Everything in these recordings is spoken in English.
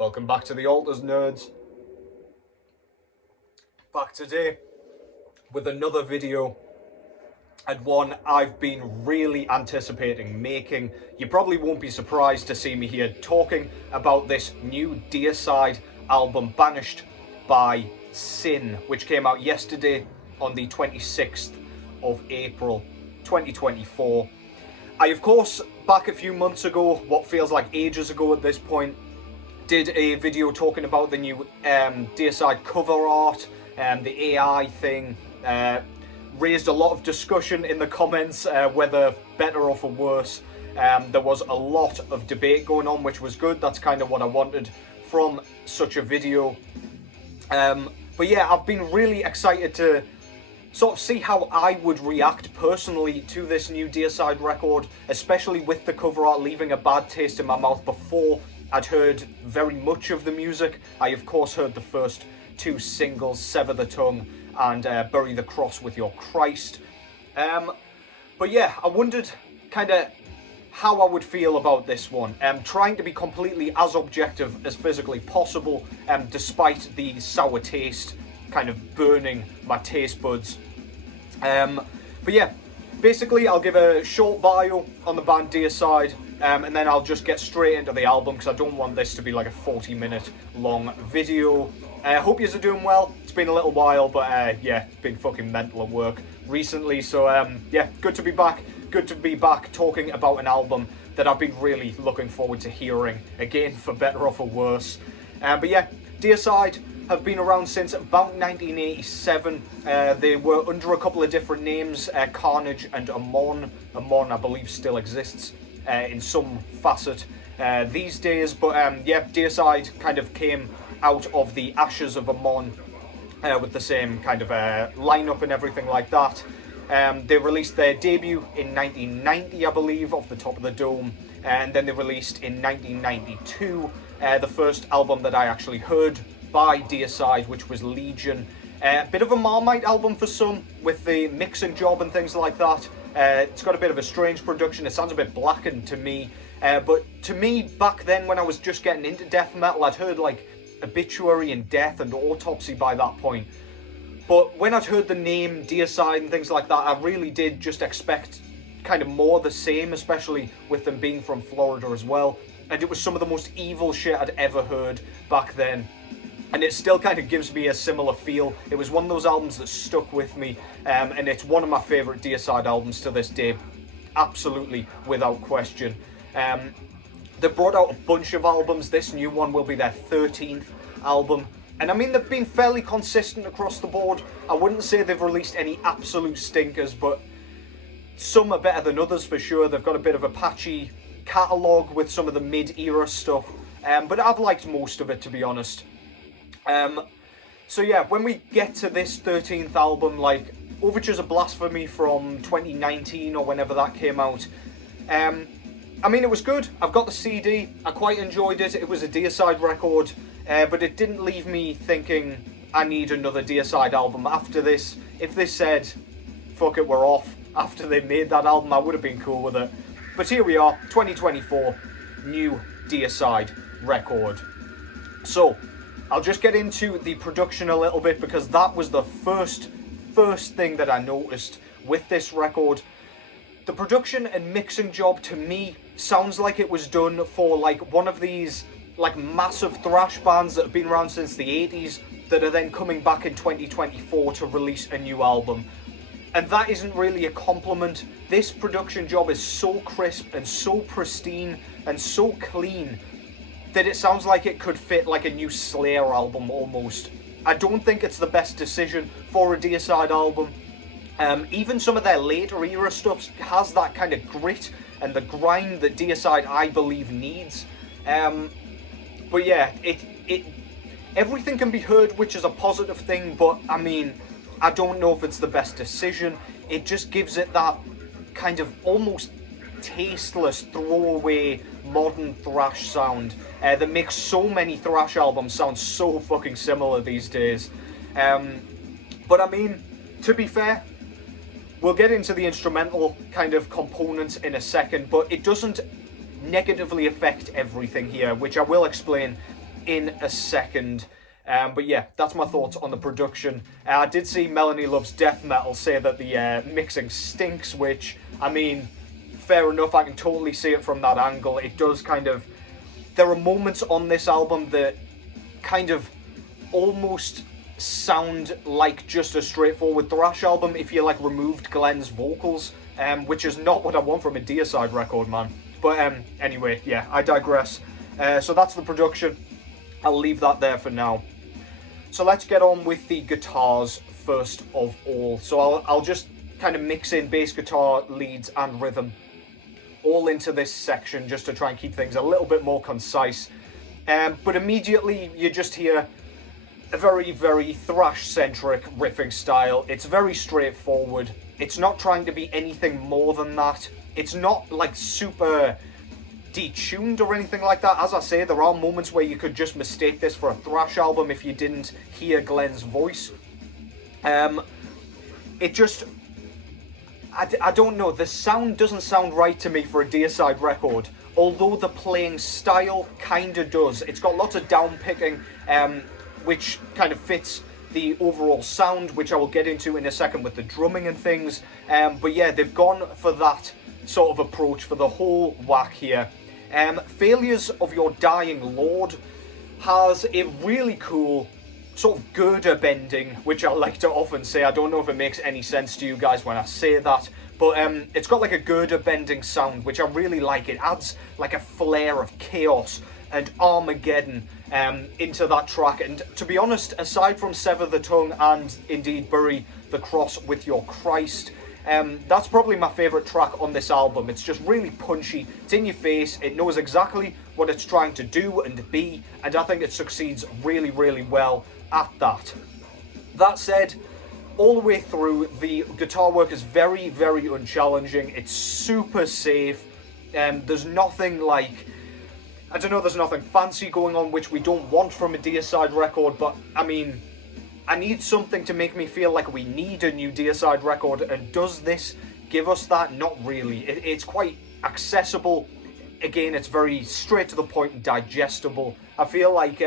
Welcome back to the Altars, nerds. Back today with another video, and one I've been really anticipating making. You probably won't be surprised to see me here talking about this new Deicide album, Banished by Sin, which came out yesterday on the 26th of April 2024. I, of course, back a few months ago, what feels like ages ago at this point, did a video talking about the new Deicide cover art, the AI thing. Raised a lot of discussion in the comments, whether better or for worse. There was a lot of debate going on, which was good. That's kind of what I wanted from such a video. But yeah, I've been really excited to sort of see how I would react personally to this new Deicide record, especially with the cover art leaving a bad taste in my mouth before I'd heard very much of the music. I, of course, heard the first two singles, Sever the Tongue and Bury the Cross with Your Christ. But yeah, I wondered kind of how I would feel about this one. Trying to be completely as objective as physically possible, despite the sour taste kind of burning my taste buds. But yeah, basically I'll give a short bio on the band Deicide, and then I'll just get straight into the album because I don't want this to be like a 40-minute long video. Hope yous are doing well. It's been a little while, but yeah, it's been fucking mental at work recently. So yeah, good to be back. Good to be back talking about an album that I've been really looking forward to hearing, again, for better or for worse. But yeah, Deicide have been around since about 1987. They were under a couple of different names, Carnage and Amon. Amon, I believe, still exists in some facet these days. But yeah, Deicide kind of came out of the ashes of Amon with the same kind of lineup and everything like that. They released their debut in 1990, I believe, Off the Top of the Dome, and then they released in 1992 the first album that I actually heard by Deicide, which was Legion. A bit of a Marmite album for some, with the mixing job and things like that. It's got a bit of a strange production. It sounds a bit blackened to me, but to me, back then when I was just getting into death metal, I'd heard like Obituary and Death and Autopsy by that point. But when I'd heard the name Deicide and things like that, I really did just expect kind of more the same, especially with them being from Florida as well. And it was some of the most evil shit I'd ever heard back then. And it still kind of gives me a similar feel. It was one of those albums that stuck with me, and it's one of my favourite Deicide albums to this day, absolutely, without question. They brought out a bunch of albums. This new one will be their 13th album. And I mean, they've been fairly consistent across the board. I wouldn't say they've released any absolute stinkers, but some are better than others for sure. They've got a bit of a patchy catalogue with some of the mid-era stuff, but I've liked most of it, to be honest. So yeah, when we get to this 13th album, like Overtures of Blasphemy from 2019 or whenever that came out, I mean, it was good. I've got the CD. I quite enjoyed it. It was a Deicide record, but it didn't leave me thinking I need another Deicide album after this. If they said, fuck it, we're off, after they made that album, I would have been cool with it. But here we are, 2024, new Deicide record. So, I'll just get into the production a little bit, because that was the first thing that I noticed with this record. The production and mixing job, to me, sounds like it was done for like one of these like massive thrash bands that have been around since the 80s that are then coming back in 2024 to release a new album. And that isn't really a compliment. This production job is so crisp and so pristine and so clean that it sounds like it could fit like a new Slayer album almost. I don't think it's the best decision for a Deicide album. Even some of their later era stuff has that kind of grit and the grind that Deicide, I believe, needs. But yeah, everything can be heard, which is a positive thing, but I mean, I don't know if it's the best decision. It just gives it that kind of almost tasteless, throwaway, modern thrash sound that makes so many thrash albums sound so fucking similar these days. But I mean, to be fair, we'll get into the instrumental kind of components in a second, but it doesn't negatively affect everything here, which I will explain in a second. But yeah, that's my thoughts on the production. I did see Melanie Loves Death Metal say that the mixing stinks, which, I mean, fair enough, I can totally see it from that angle. It does kind of... There are moments on this album that kind of almost sound like just a straightforward thrash album if you, like, removed Glenn's vocals, which is not what I want from a Deicide record, man. But anyway, yeah, I digress. So that's the production. I'll leave that there for now. So let's get on with the guitars first of all. So I'll just kind of mix in bass guitar, leads and rhythm all into this section just to try and keep things a little bit more concise. But immediately you just hear a very, very thrash-centric riffing style. It's very straightforward. It's not trying to be anything more than that. It's not like super detuned or anything like that. As I say, there are moments where you could just mistake this for a thrash album if you didn't hear Glenn's voice. It just... I don't know, the sound doesn't sound right to me for a Deicide record, although the playing style kind of does. It's got lots of down picking, which kind of fits the overall sound, which I will get into in a second with the drumming and things. But yeah, they've gone for that sort of approach for the whole whack here. Failures of Your Dying Lord has a really cool sort of girder bending, which I like to often say. I don't know if it makes any sense to you guys when I say that, but it's got like a girder bending sound, which I really like. It adds like a flair of chaos and Armageddon into that track. And to be honest, aside from Sever the Tongue and indeed Bury the Cross with Your Christ, that's probably my favourite track on this album. It's just really punchy, it's in your face, it knows exactly what it's trying to do and be, and I think it succeeds really, really well at that. That said, all the way through, the guitar work is very, very unchallenging. It's super safe. There's nothing like... I don't know, there's nothing fancy going on, which we don't want from a Deicide record, but, I mean, I need something to make me feel like we need a new Deicide record, and does this give us that? Not really. It's quite accessible. Again, it's very straight to the point and digestible. I feel like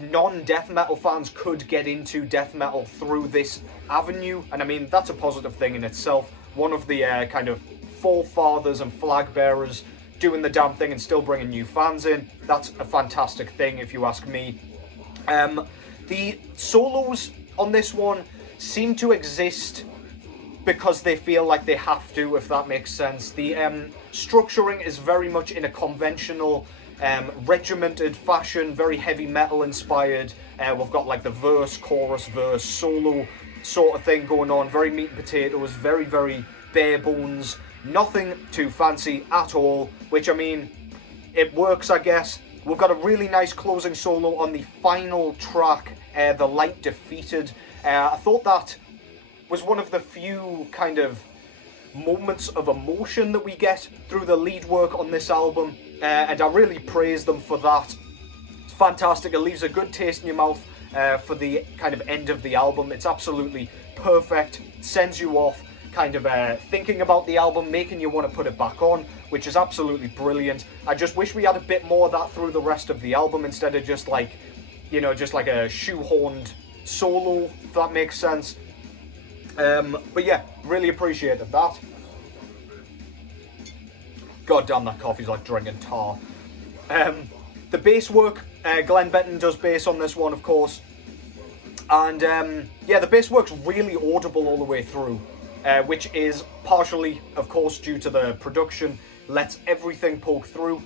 non-death metal fans could get into death metal through this avenue, and I mean, that's a positive thing in itself. One of the kind of forefathers and flag bearers doing the damn thing and still bringing new fans in. That's a fantastic thing, if you ask me. The solos on this one seem to exist because they feel like they have to, if that makes sense. The structuring is very much in a conventional, regimented fashion, very heavy metal inspired. We've got like the verse, chorus, verse, solo sort of thing going on. Very meat and potatoes, very, very bare bones. Nothing too fancy at all, which, I mean, it works, I guess. We've got a really nice closing solo on the final track, The Light Defeated. I thought that was one of the few kind of moments of emotion that we get through the lead work on this album, and I really praise them for that. It's fantastic. It leaves a good taste in your mouth for the kind of end of the album. It's absolutely perfect. It sends you off kind of thinking about the album, making you want to put it back on, which is absolutely brilliant. I just wish we had a bit more of that through the rest of the album instead of just like, you know, just like a shoehorned solo, if that makes sense. But yeah, really appreciated that. God damn, that coffee's like drinking tar. The bass work, Glenn Benton does bass on this one, of course. And yeah, the bass work's really audible all the way through. Which is partially, of course, due to the production, lets everything poke through.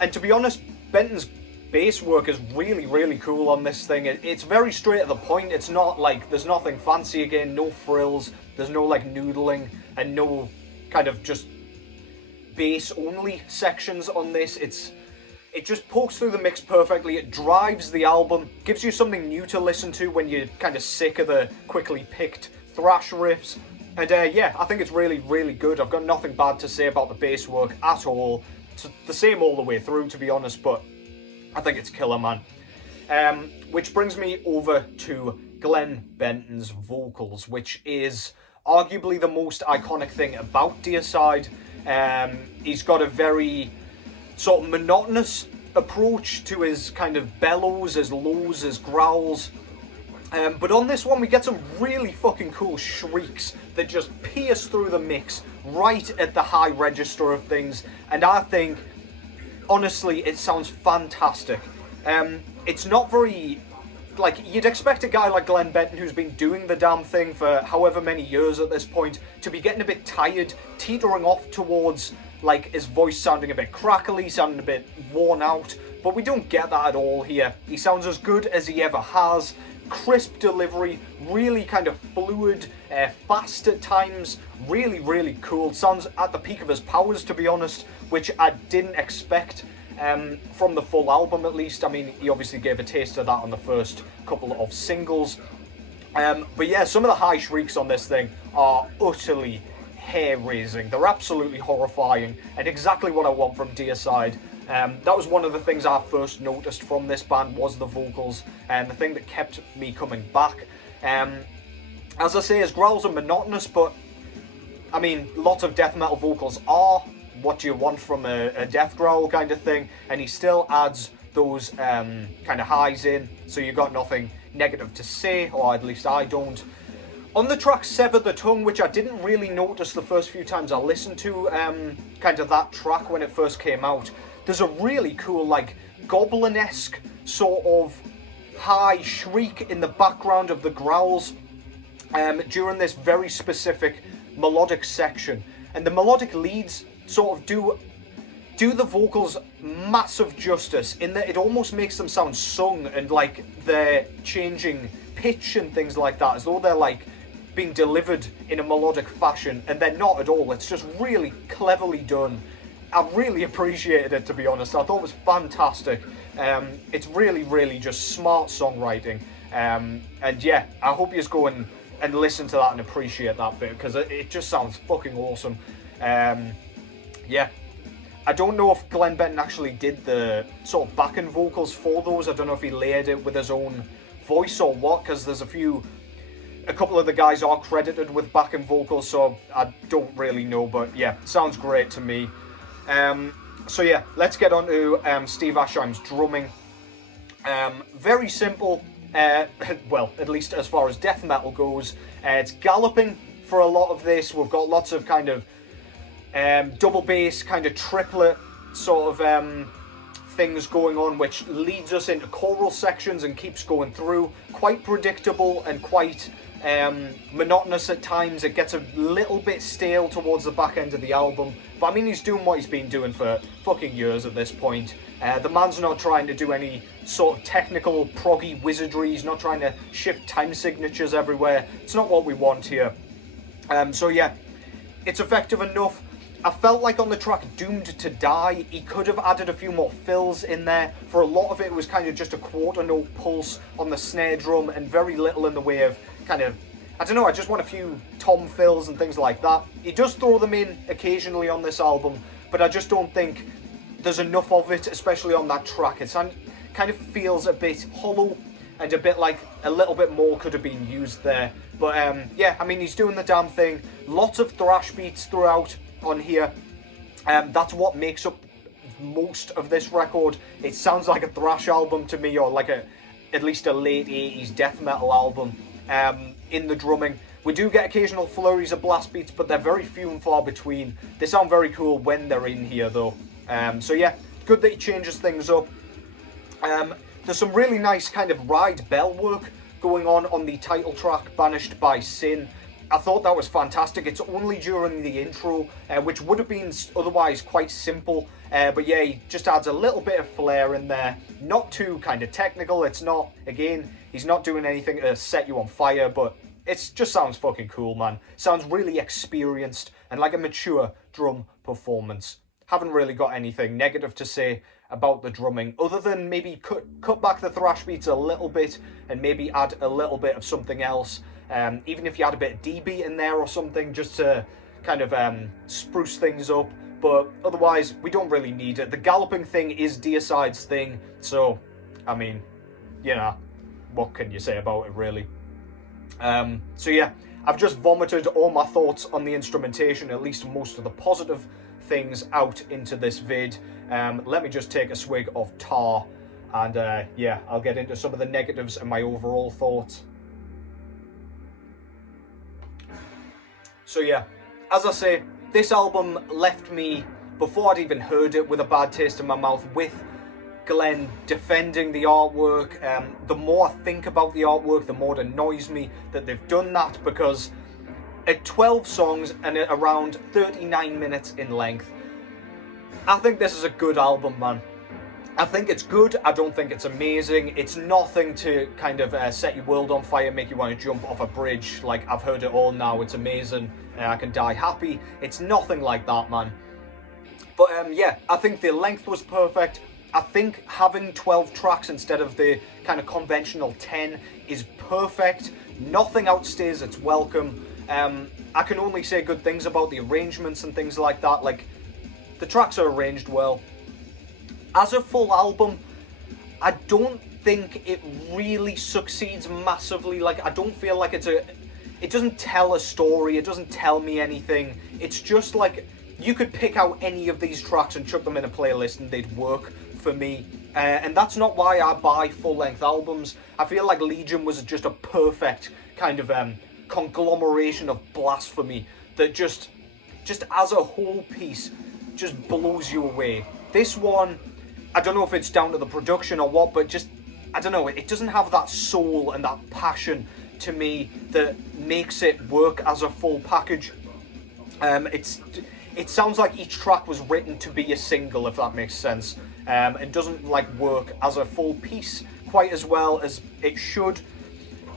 And to be honest, Benton's bass work is really, really cool on this thing. It's very straight to the point. It's not like, there's nothing fancy again, no frills, there's no like noodling, and no kind of just bass only sections on this. It just pokes through the mix perfectly. It drives the album, gives you something new to listen to when you're kind of sick of the quickly picked thrash riffs. And yeah, I think it's really, really good. I've got nothing bad to say about the bass work at all. It's the same all the way through, to be honest, but I think it's killer, man. Which brings me over to Glenn Benton's vocals, which is arguably the most iconic thing about Deicide. He's got a very sort of monotonous approach to his kind of bellows, his lows, his growls. But on this one, we get some really fucking cool shrieks that just pierce through the mix right at the high register of things. And I think, honestly, it sounds fantastic. It's not very... Like, you'd expect a guy like Glenn Benton, who's been doing the damn thing for however many years at this point, to be getting a bit tired, teetering off towards, like, his voice sounding a bit crackly, sounding a bit worn out. But we don't get that at all here. He sounds as good as he ever has. Crisp delivery, really kind of fluid, fast at times, really, really cool. Sounds at the peak of his powers, to be honest, which I didn't expect. From the full album, at least. I mean, he obviously gave a taste of that on the first couple of singles. But yeah, some of the high shrieks on this thing are utterly hair-raising. They're absolutely horrifying, and exactly what I want from Deicide. That was one of the things I first noticed from this band, was the vocals, and the thing that kept me coming back. As I say, his growls are monotonous, but I mean, lots of death metal vocals are. What do you want from a death growl kind of thing, and he still adds those kind of highs in, so you've got nothing negative to say, or at least I don't. On the track Sever the Tongue, which I didn't really notice the first few times I listened to kind of that track when it first came out, there's a really cool, like, goblin-esque sort of high shriek in the background of the growls during this very specific melodic section, and the melodic leads sort of do the vocals massive justice in that it almost makes them sound sung, and like they're changing pitch and things like that, as though they're like being delivered in a melodic fashion, and they're not at all. It's just really cleverly done. I really appreciated it, to be honest. I thought it was fantastic. It's really, really just smart songwriting. And yeah, I hope you just go and listen to that and appreciate that bit, because it just sounds fucking awesome. Yeah, I don't know if Glenn Benton actually did the sort of backing vocals for those. I don't know if he layered it with his own voice or what, because there's a couple of the guys are credited with backing vocals, so I don't really know, but yeah, sounds great to me. So yeah, let's get on to Steve Asheim's drumming. Very simple, well, at least as far as death metal goes. It's galloping for a lot of this. We've got lots of kind of double bass, kind of triplet sort of things going on, which leads us into choral sections and keeps going through. Quite predictable and quite monotonous at times. It gets a little bit stale towards the back end of the album, but I mean, he's doing what he's been doing for fucking years at this point. The man's not trying to do any sort of technical proggy wizardry. He's not trying to shift time signatures everywhere. It's not what we want here. So yeah, it's effective enough. I felt like on the track Doomed to Die, he could have added a few more fills in there. For a lot of it, it was kind of just a quarter note pulse on the snare drum and very little in the way of kind of, I don't know, I just want a few tom fills and things like that. He does throw them in occasionally on this album, but I just don't think there's enough of it, especially on that track. It kind of feels a bit hollow and a bit like a little bit more could have been used there. But yeah, I mean, he's doing the damn thing. Lots of thrash beats throughout on here. That's what makes up most of this record. It sounds like a thrash album to me, or like at least a late 80s death metal album. In the drumming, we do get occasional flurries of blast beats, but they're very few and far between. They sound very cool when they're in here though. So yeah, good that he changes things up. There's some really nice kind of ride bell work going on the title track, Banished by Sin. I thought that was fantastic. It's only during the intro, which would have been otherwise quite simple. But yeah, he just adds a little bit of flair in there. Not too kind of technical. It's not, again, he's not doing anything to set you on fire, but it just sounds fucking cool, man. Sounds really experienced and like a mature drum performance. Haven't really got anything negative to say about the drumming, other than maybe cut back the thrash beats a little bit and maybe add a little bit of something else. Even if you had a bit of D beat in there or something, just to kind of spruce things up. But otherwise, we don't really need it. The galloping thing is Deicide's thing, so, I mean, you know, what can you say about it, really? So yeah, I've just vomited all my thoughts on the instrumentation, at least most of the positive things out into this vid. Let me just take a swig of tar, and yeah, I'll get into some of the negatives and my overall thoughts. So yeah, as I say, this album left me, before I'd even heard it, with a bad taste in my mouth, with Glenn defending the artwork. The more I think about the artwork, the more it annoys me that they've done that, because at 12 songs and at around 39 minutes in length, I think this is a good album, man. I think it's good. I don't think it's amazing. It's nothing to kind of set your world on fire, make you want to jump off a bridge. Like, I've heard it all now, it's amazing, I can die happy. It's nothing like that, man. But yeah, I think the length was perfect. I think having 12 tracks instead of the kind of conventional 10 is perfect. Nothing outstays its welcome. I can only say good things about the arrangements and things like that. Like, the tracks are arranged well. As a full album, I don't think it really succeeds massively. Like, I don't feel like it doesn't tell a story, it doesn't tell me anything. It's just like, you could pick out any of these tracks and chuck them in a playlist and they'd work for me. And that's not why I buy full-length albums. I feel like Legion was just a perfect kind of conglomeration of blasphemy that just as a whole piece just blows you away. This one, I don't know if it's down to the production or what, but just, I don't know, it doesn't have that soul and that passion to me that makes it work as a full package. It sounds like each track was written to be a single, if that makes sense. It doesn't like work as a full piece quite as well as it should.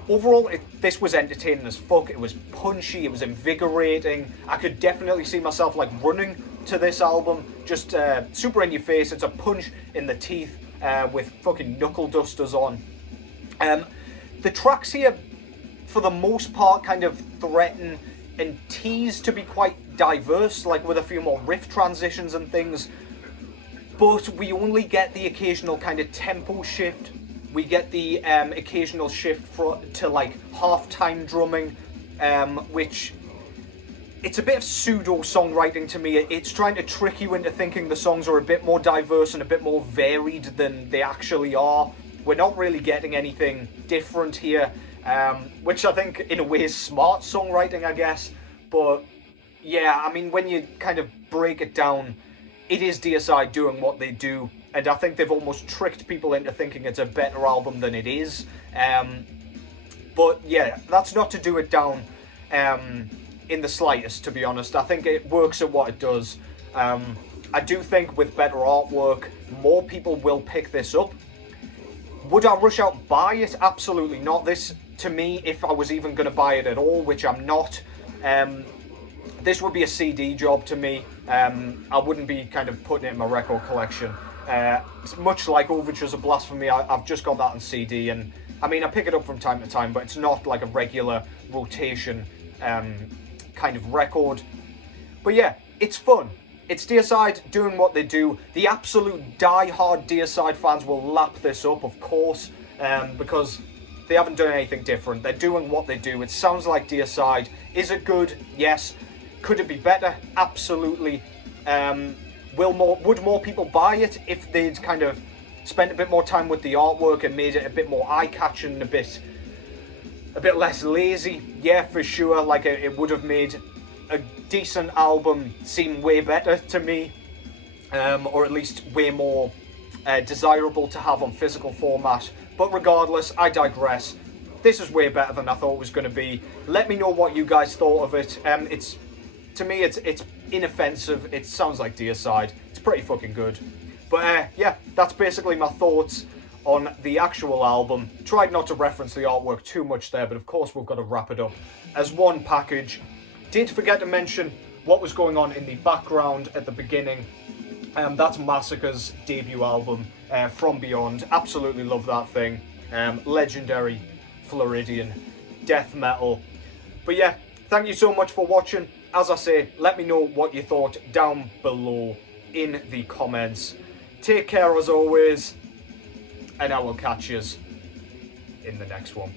Overall, this was entertaining as fuck. It was punchy, it was invigorating. I could definitely see myself like running to this album, just super in your face. It's a punch in the teeth with fucking knuckle dusters on. The tracks here, for the most part, kind of threaten and tease to be quite diverse, like with a few more riff transitions and things, but we only get the occasional kind of tempo shift. We get the occasional shift to like half-time drumming, which, it's a bit of pseudo-songwriting to me. It's trying to trick you into thinking the songs are a bit more diverse and a bit more varied than they actually are. We're not really getting anything different here, which I think in a way is smart songwriting, I guess. But yeah, I mean, when you kind of break it down, it is Deicide doing what they do, and I think they've almost tricked people into thinking it's a better album than it is. But yeah, that's not to do it down in the slightest, to be honest. I think it works at what it does. I do think with better artwork, more people will pick this up. Would I rush out and buy it? Absolutely not. This, to me, if I was even going to buy it at all, which I'm not, this would be a CD job to me. I wouldn't be kind of putting it in my record collection. It's much like Overtures of Blasphemy. I've just got that on CD, and I mean, I pick it up from time to time, but it's not like a regular rotation kind of record. But yeah, it's fun. It's Deicide doing what they do. The absolute die-hard Deicide fans will lap this up, of course, because they haven't done anything different. They're doing what they do. It sounds like Deicide. Is it good? Yes. Could it be better? Absolutely. Would more people buy it if they'd kind of spent a bit more time with the artwork and made it a bit more eye-catching and a bit less lazy? Yeah, for sure. Like, it would have made a decent album seem way better to me, or at least way more desirable to have on physical format. But regardless, I digress. This is way better than I thought it was going to be. Let me know what you guys thought of it. To me, it's inoffensive. It sounds like Deicide. It's pretty fucking good. But yeah, that's basically my thoughts on the actual album. Tried not to reference the artwork too much there, but of course we've got to wrap it up as one package. Did forget to mention what was going on in the background at the beginning. That's Massacre's debut album, From Beyond. Absolutely love that thing. Legendary Floridian Death Metal. But yeah, thank you so much for watching. As I say, let me know what you thought down below in the comments. Take care as always, and I will catch you in the next one.